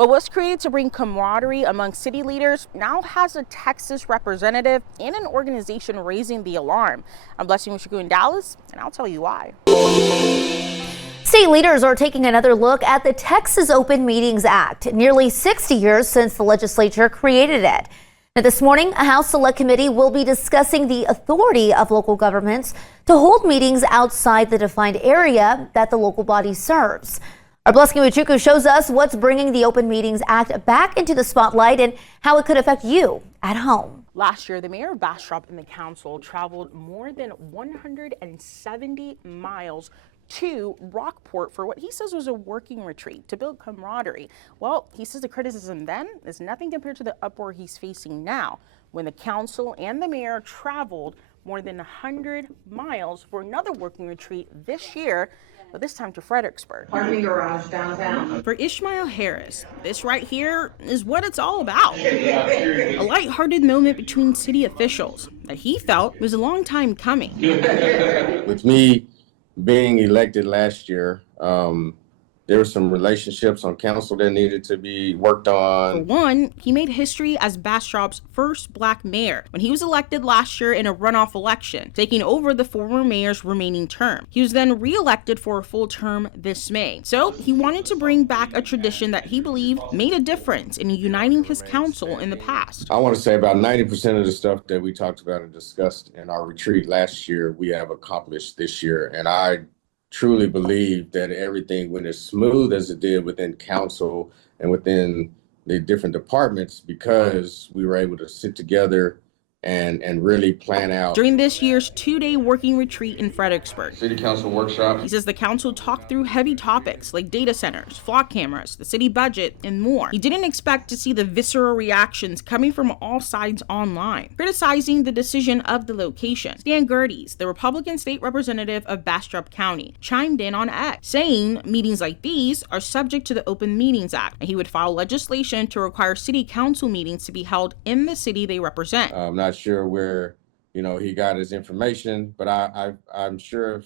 What was created to bring camaraderie among city leaders now has a Texas representative and an organization raising the alarm. I'm Blessing Wishaku in Dallas, and I'll tell you why. State leaders are taking another look at the Texas Open Meetings Act, nearly 60 years since the legislature created it. Now, this morning, a House Select Committee will be discussing the authority of local governments to hold meetings outside the defined area that the local body serves. Our Blessing Wishaku shows us what's bringing the Open Meetings Act back into the spotlight and how it could affect you at home. Last year, the mayor of Bastrop and the council traveled more than 170 miles to Rockport for what he says was a working retreat to build camaraderie. Well, he says the criticism then is nothing compared to the uproar he's facing now when the council and the mayor traveled more than 100 miles for another working retreat this year, but this time to Fredericksburg. Parking garage downtown. For Ishmael Harris, this right here is what it's all about. A lighthearted moment between city officials that he felt was a long time coming. With me being elected last year, there were some relationships on council that needed to be worked on. For one, he made history as Bastrop's first black mayor when he was elected last year in a runoff election, taking over the former mayor's remaining term. He was then re-elected for a full term this May. So he wanted to bring back a tradition that he believed made a difference in uniting his council in the past. I want to say about 90% of the stuff that we talked about and discussed in our retreat last year, we have accomplished this year. And I truly believe that everything went as smooth as it did within council and within the different departments because we were able to sit together and really plan out. During this year's 2-day working retreat in Fredericksburg, City Council workshop. He says the council talked through heavy topics like data centers, flock cameras, the city budget, and more. He didn't expect to see the visceral reactions coming from all sides online, criticizing the decision of the location. Stan Gerdes, the Republican state representative of Bastrop County, chimed in on X, saying meetings like these are subject to the Open Meetings Act, and he would file legislation to require city council meetings to be held in the city they represent. I'm not sure where he got his information, but I'm sure if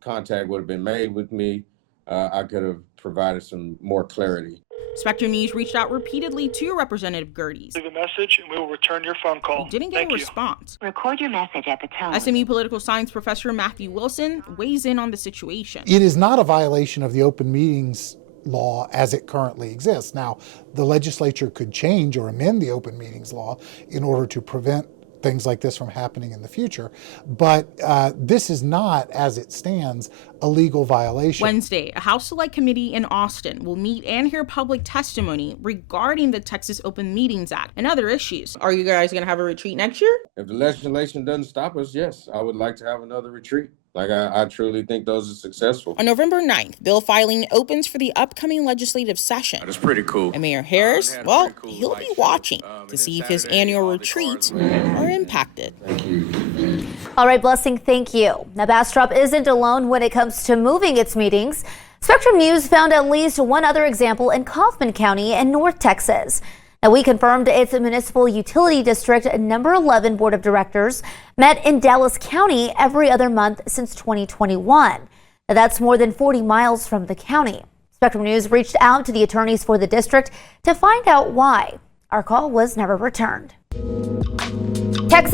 contact would have been made with me, I could have provided some more clarity. Spectrum News reached out repeatedly to Representative Gerdes. Leave a message and we will return your phone call. He didn't get a response. Record your message at the tone. SMU political science professor Matthew Wilson weighs in on the situation. It is not a violation of the Open Meetings law as it currently exists. Now, the legislature could change or amend the Open Meetings law in order to prevent things like this from happening in the future. But this is not, as it stands, a legal violation. Wednesday, a House Select Committee in Austin will meet and hear public testimony regarding the Texas Open Meetings Act and other issues. Are you guys going to have a retreat next year? If the legislation doesn't stop us, yes, I would like to have another retreat. I truly think those are successful. On November 9th, bill filing opens for the upcoming legislative session. That's pretty cool. And Mayor Harris, well, he'll be watching to see if his annual retreats are impacted. Thank you. All right, Blessing, thank you. Now, Bastrop isn't alone when it comes to moving its meetings. Spectrum News found at least one other example in Kaufman County in North Texas. Now, we confirmed its municipal utility district number 11 board of directors met in Dallas County every other month since 2021. Now, that's more than 40 miles from the county. Spectrum News reached out to the attorneys for the district to find out why. Our call was never returned. Texas